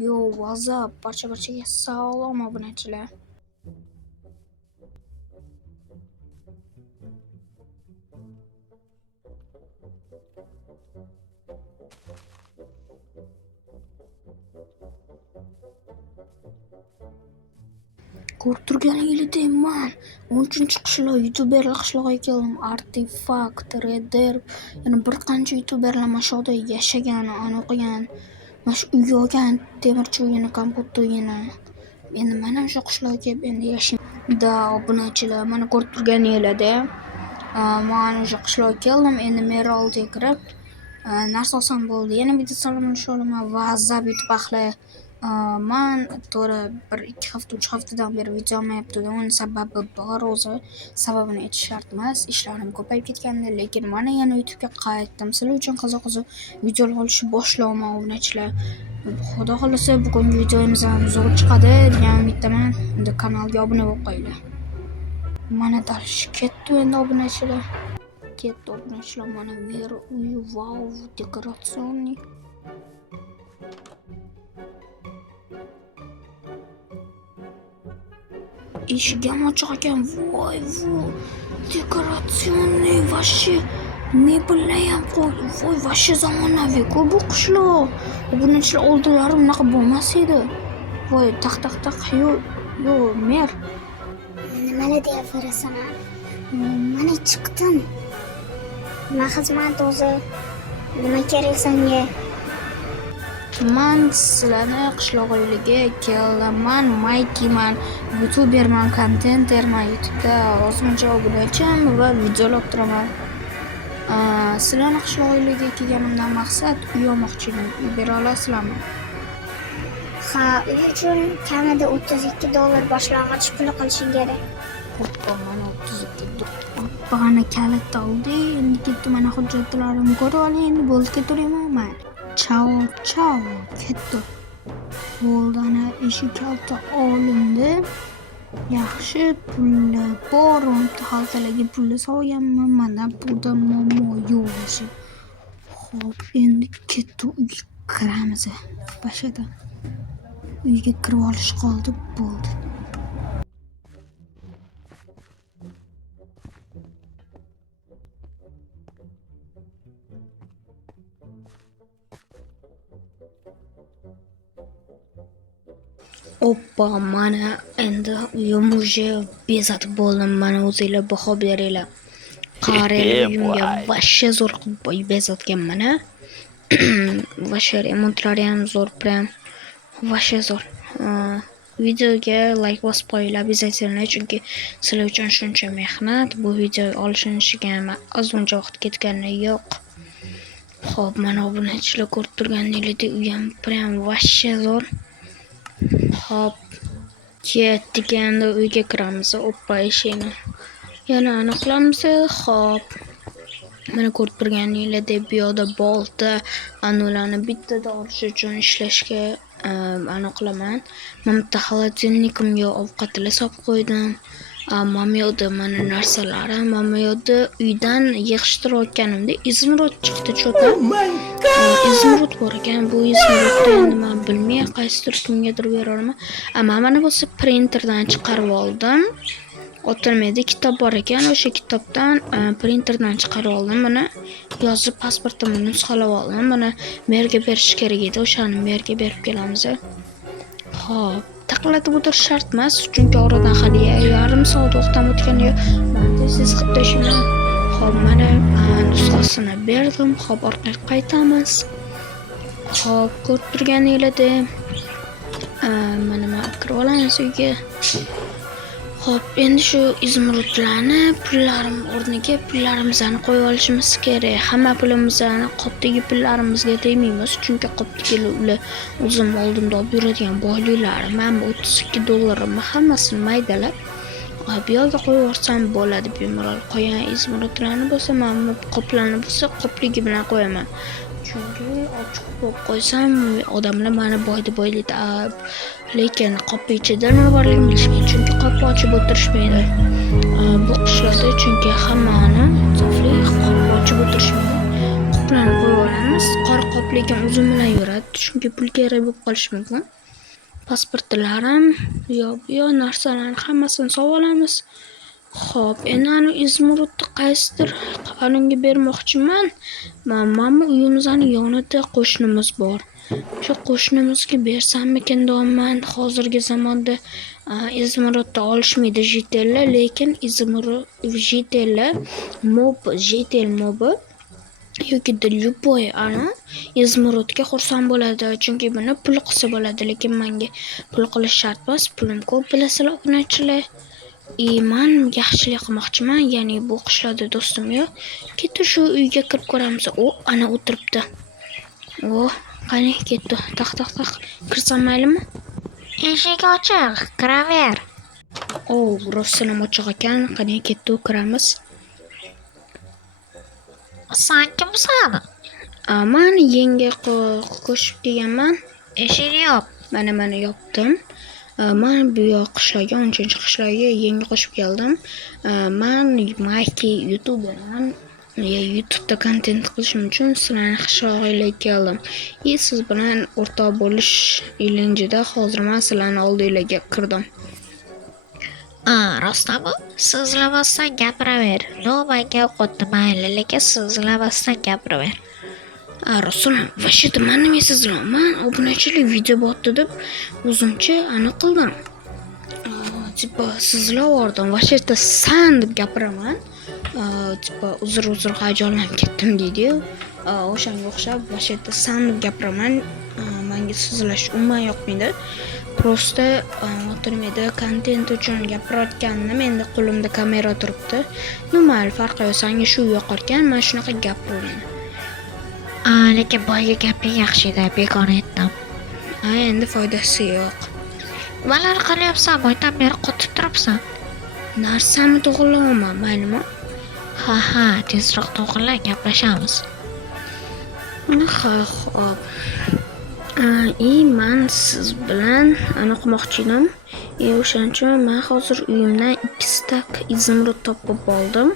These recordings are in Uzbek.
Yo, what's up? Barchaga salom obunachilar. Ko'rib turganingizdek men 13-qishloq youtuberlar qishlog'iga keldim. Artifact, Redder, yana bir qancha youtuberlar mana shu yerda yashagan, o'qigan, mana shu uyga olgan, temirchi uyini, kompot uyini. Endi mana shu qishloqqa kelib endi yashayman. Da obunachilar, mana ko'rib turganingizdek, men o'sha qishloqqa keldim. Endi Meralga kirib, narsa olsam bo'ldi. Yana bitta salomlashib olaman. WhatsApp YouTube ahli. Men to'g'ri 1-2 hafta, 3 haftadan beri video olmayapti. Uning sababi bor o'zi. Sababini aytish shart emas. Ishlarim ko'payib ketgandi, lekin mana yana YouTube'ga qaytdim. Sizlar uchun qiziq videolar olishni boshlayman obunachilar. Xudo xolasa bugungi videomiz ham zo'r chiqadi degan umiddaman. Endi kanalga obuna bo'lib qo'yinglar. Mana dalash ketdi endi obunachilar. Ketdi obunachilar, mana Mero uyi, wow, dekoratsionniy. Eshigi ham ochiq ekan. Voy, dekoratsionniy, вообще mebellar ham voy, вообще zamonaviy-ku bu qishloq. Obunachilar oldinlari bunaqa bo'lmas edi. Voy, taq. Yo, mer. Nimani deyapsan? Mana chiqdim. Nima xizmat o'zi? Nima kerak senga? Men sizlarni qishlog'ingizga kelaman, Maykiman, youtuberman, kontenterman, YouTube'da ozmuncha obunachim va videolar olib turaman. Sizlarni qishlog'ingizga kelganimdan maqsad uy olmoqchi edim. Uy bera olasizlarmi? Ha, uy uchun kamida $32 boshlang'ich pul qilishing kerak. Hoppa, mana $32. Bana kalit oldi. Endi ketdi, mana hujjatlarimni ko'rib oling. Endi bo'ldi, ketaverman. Ciao, ketdi. Qo'ldan eshik kaliti olindi. Yaxshi, pulni bor, xaltalarga pulni solganman. Mana burada muammo yo'q. Xo'p, endi ketdi, uyga kiramiz. Bashada. Uyga kirib olish qoldi, bo'ldi. Oppa, mana endi uyim уже bezatib bo'ldim. Mana o'zinglar baho beringlar. Qaranglar, uyimga вообще zo'r qilib bezatgan mana. Вообще remontlari ham zo'r, prям вообще zo'r. Videoga like bosib qo'yinglar, обязательно, chunki sizlar uchun shuncha mehnat. Bu video olishiga ozmuncha vaqt ketgani yo'q. Xo'p, mana obunachilar ko'rib turganingizdek, uyim prям вообще zo'r. Hop, ketdik, endi uyga kiramiz. Oppa, eshikni yana aniqlamiz. Hop, mana ko'rib turganingizdek, bu yerda bolta, anularni bittada olish uchun ishlashga aniqlaman. Men bitta xolodilnikimga ovqatlar solib qo'ydim. Mana yerda mana narsalarim, mana yerda uydan yig'ishtirayotganimda izmirod chiqdi, cho'ta. İzmirot bor ekan. Bu izmirotni endi men bilmay qaysidir kimgadir bera olaman. Mana bo'lsa printerdan chiqarib oldim. O'tirmaydi, kitob bor ekan. O'sha kitobdan printerdan chiqarib oldim. Mana yozib pasportimni nusxalab oldim. Mana merga berish kerak edi. O'shani merga berib kelamiz. Xo'p, taqlatib o'tirish shart emas, chunki oradan hali yarim soat vaqtdan o'tgani yo'q. Menda siz qilib tashlang. Xo'p, mana nusxasini berdim. Xo'p, orqaga qaytamiz. Xo'p, ko'rib turganingizdek, mana men kirib olamiz uyga. Xo'p, endi shu izmirotlarni pullarim o'rniga pullarimizni qo'yib olishimiz kerak. Hamma pulimizni qopdagi pullarimizga tegmaymiz, chunki qopdagi ular o'zim oldimda olib yuradigan boyliklar. Men $32 hammasini maydalab bu yerga qo'yib yuborsam bo'ladi bemalol. Qolgan izmirotlarni bo'lsa, men qoplarni bo'lsa qopligi bilan qo'yaman. Chunki ochiq qo'yib qo'ysam odamlar meni boydi deb, lekin qop ichida nima borligini bilishmaydi, chunki qopni ochib o'tirishmaydi. Bu qishloqda chunki hammani sofli qop ochib o'tirishmaydi. qoplarni qo'yib olamiz. Qora qop lekin uzun bilan yuradi, chunki pul kerak bo'lib qolishi mumkin. Pasportlarim, bu narsalarni hammasini solib olamiz. Xo'p, endi ana izmirudni qaysidir qanunga bermoqchiman. Mana uyimizni yonida qo'shnimiz bor. Shu qo'shnimizga bersammikin deyapman. Hozirgi zamonda izmirudda olishmaydi jitellar, lekin izmirud jitellar jitel mobi yoki любой ana izmirudga xursand bo'ladi, chunki buni pul qilsa bo'ladi, lekin menga pul qilish shart emas. Pulim ko'p bilasizlar, obunachilar. Man yaxshilik qilmoqchiman, ya'ni bu qishloqda do'stim yo'q. Ketdi shu uyga kirib ko'ramiz. Ana o'tiribdi. Qani ketdi. Taq. Kirsam maylimi? Eshik ochiq, kiraver. Rostdan ochiq ekan. Qani ketdi, kiramiz. Sen kimsan? Man yenge qo'shib kelganman. Eshik yop. Mana yopdim. Man bu yoq qishloqqa, 10-qishloqqa yangi qo'shib keldim. Man Maki YouTuberman. YouTube'da kontent qilishim uchun sizlarning qishlog'ingizga keldim. Siz bilan o'rtoq bo'lish ilinjida hozir men sizlarning oldingizga kirdim. Rostmi? Sizlamasdan gapiraver. Menga qotdi mayli, lekin sizlamasdan gapiraver. Rasulum, vashida men nima sizlaman? Obunachilik video botdi deb o'zimcha aniq qildim. Sizlavordim, vashida san deb gapiraman. Uzr hayajonlanib ketdim deydi-yu. O'shanga o'xshab vashida san deb gapiraman. Menga sizlash umuman yoqmaydi. Prosta o'tirmaydi, kontent uchun gapirayotgandim. Menda qo'limda kamera turibdi. Normal farqi yo'q, senga shu yoqar ekan, men shunaqa gapiraman. Lekin boyga gaping yaxshi edi, bekor aytdim. Endi foydasi yo'q. Nimalar qilyapsan? Boydan beri qotib turibsan. Narsamni to'g'rilayman, maylimi? Ha, tezroq to'g'rila, gaplashamiz. Xo'p. Men siz bilan aniqmoqchi edim. O'shaning uchun men hozir uyimdan 2 stak izmirud topib oldim.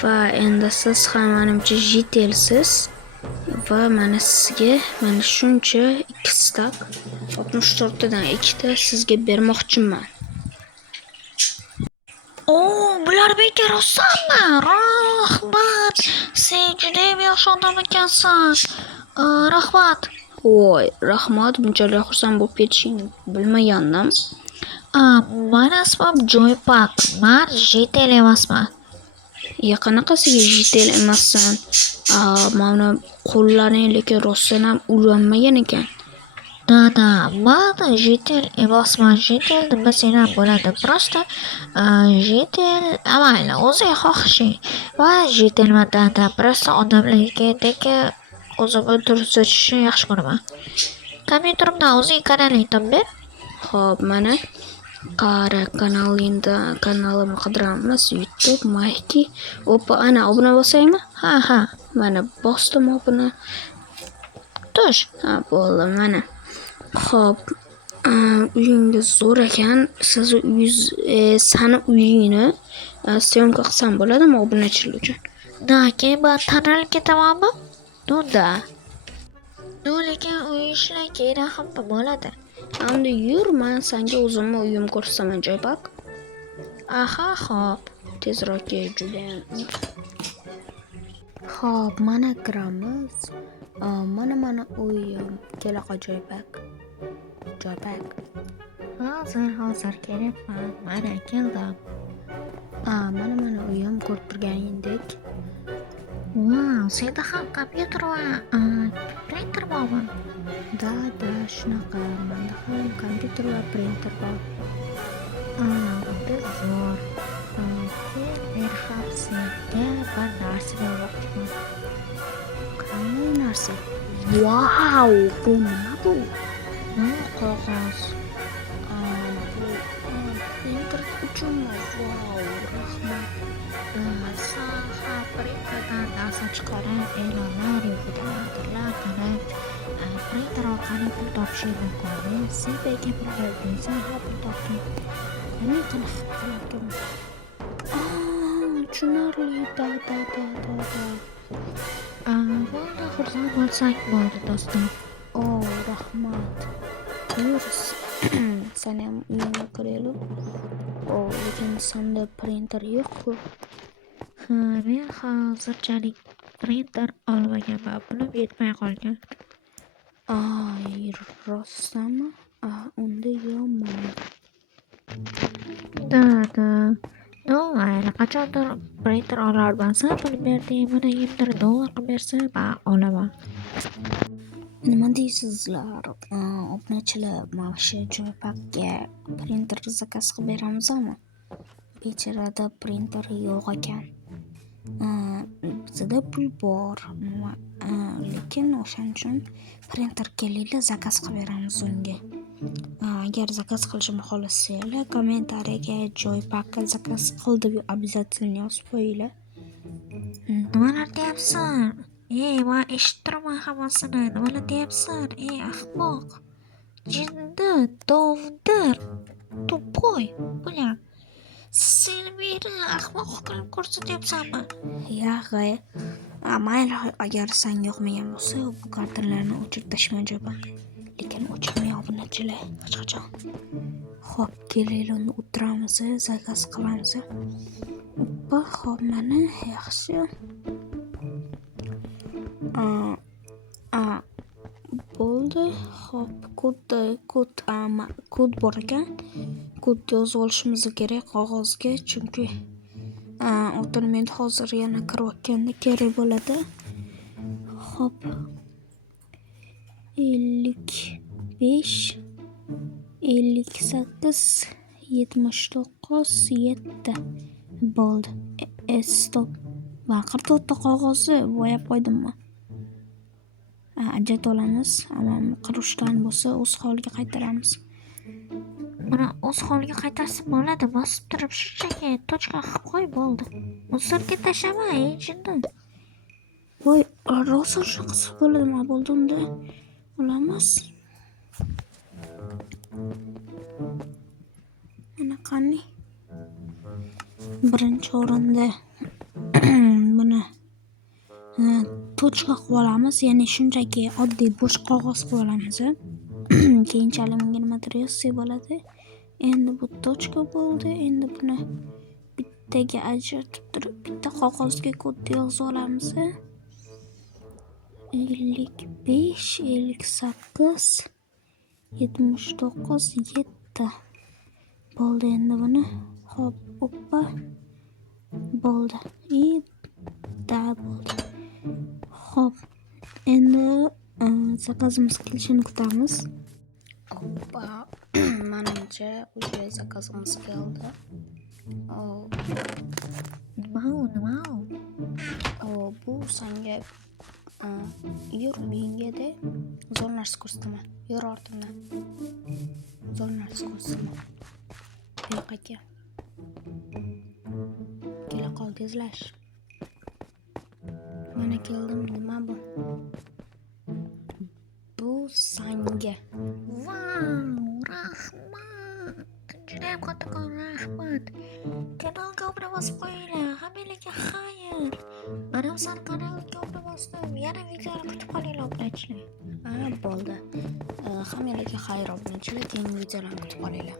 Va endi siz ham menimcha jitelsiz. Va mana sizga mana shuncha 2 stak 64 tadan 2 ta sizga bermoqchiman. Bular bekor rostmi? Rahmat. Sen juda yaxshi odam ekansan. Rahmat. Rahmat, bunchalik xursand bo'lib ketishingni bilmagandim. Meni ismim Joypak. Men jitel emasman. Qanaqasiga jitel emassan? Mana qo'llaring lekin rostdan ham ulanmagan ekan. Men jitel emasman. Jitel demasang ham bo'ladi. Prosta jitel mayli, o'zing xohlashing. Va jitelman da. Prosta odamlarga o'zim o'tirishni yaxshi ko'raman. Kompyuterimdan o'zing kanalingni topib ber. Xo'p, mana qara kanalimni qidiramiz. YouTube Maki. Ana obuna bo'lsangmi? Ha. Mana bosdim obuna. Tush. Bo'ldi, mana. Xo'p, uyingiz zo'r ekan. Siz sani uyingni syomka qilsam bo'ladimi obunachilik uchun? Keyin men tanilib ketamanmi? Lekin uy ishlar kerak ham bo'ladi. Endi yur, men senga o'zimni uyimni ko'rsataman, Joypak. Xo'p. Tezroq kel, judayam. Xo'p, mana kiramiz. Mana uyim. Kelaqa Joypak. Hozir kelyapman. Mana keldim. Mana uyim ko'rib turganingdek. Senda ham kompyuter va printer bormi? Da, shunaqa. Menda ham kompyuter va printer bor. Zo'r. Men ham senga bir narsa bermoqchiman. Qanday narsa? Vau, bu nima bu? Qog'oz. Bu printer uchunmi? Vau, rahmat. Sen ham printerdan narsa chiqarib, e'lonlar yoki taqdirlar qilib, printer orqali pul topish mumkin. Sen gapirib sen ham pul topding. Nima qilyapman? Tushunarli. Bo'ldi, xursand bo'lsang bo'ldi do'stim. O, rahmat. Yur, sen ham uyingga kiraylik. Lekin senda printer yo'q-ku. Men hozirchalik printer olmaganman, pulim yetmay qolgan. Ay, rostdanmi? Unda yo'qman. Qachondir printer olarman. Sen pul berding, mana $20 qilib bersa, men olaman. Nima deysizlar? Obunachilar, mana shu Joypack'ga printer zakaz qilib beramizmi? Bechorada printer yo'q ekan. Bizda pul bor, lekin o'shaning uchun printer kelinglar, zakaz qilib beramiz unga. Agar zakaz qilishimni xohlasanglar, kommentariyaga Joypack'ga zakaz qil deb обязательно yozib qo'yinglar. Nimalar deyapsan? Men eshitib turman hammasini. Nimalar deyapsan? Ahmoq. Jinni, dovdir, tuppoy. Bular. Sen meni ahmoq qilib ko'rsatyapsanmi? Yag'ay. Mayli, agar senga yoqmagan bo'lsa, bu kartonlarni o'chirib tashla Joypack. Lekin o'chirmay obunachilar hech qachon. Xo'p, kelinglar, o'tiramiz, zakaz qilamiz. Xo'p, mana yaxshi. Bo'ldi. Xo'p, kod bor ekan. Kod yozib olishimiz kerak qog'ozga, chunki otamen hozir yana kirayotganda kerak bo'ladi. Xo'p. 55 58 79 7 bo'ldi. Stop. Va 44 ta qog'ozni bo'yab qo'ydimmi? Ajrat olamiz. Ammo qurushdan bo'lsa o'z holiga qaytaramiz. Mana o'z holiga qaytarsa bo'ladi. Bosib turib shunchaki tochka qilib qo'y bo'ldi. Musorga tashlama, jinni. Voy, rosa shunaqasi bo'ladimi? Bo'ldi unda. Olamiz. Mana qani. Birinchi o'rinda buni tochka qilib olamiz, ya'ni shunchaki oddiy bo'sh qog'oz qilib olamiz. Keyinchalik bunga nimadir yozsak bo'ladi. Endi bu tochka bo'ldi. Endi buni bittaga ajratib turib, bitta qog'ozga kod yozib olamiz. 55 58 79 7 bo'ldi. Endi buni hop, oppa bo'ldi. Bo'ldi. Hop, endi zakazimiz kelishini kutamiz. Oppa, menimcha uyga zakazimiz keldi. Nima u? Bu senga yur mengada zo'r narsa ko'rsataman. Yur ortimdan. Zo'r narsa ko'rsataman. Yo'q aka. Kela qol tezlash. Mana keldim, nima bu? Bu senga. Vau, rahmat. Judayam kattakon rahmat. Kanalga obuna bosib qo'yinglar. Hammalarga xayr. Mana o'zal kanalga obuna bosdim. Yana videoni kutib qolinglar obunachilar. Bo'ldi. Hammalarga xayr obunachilar, keyingi videolarni kutib qolinglar.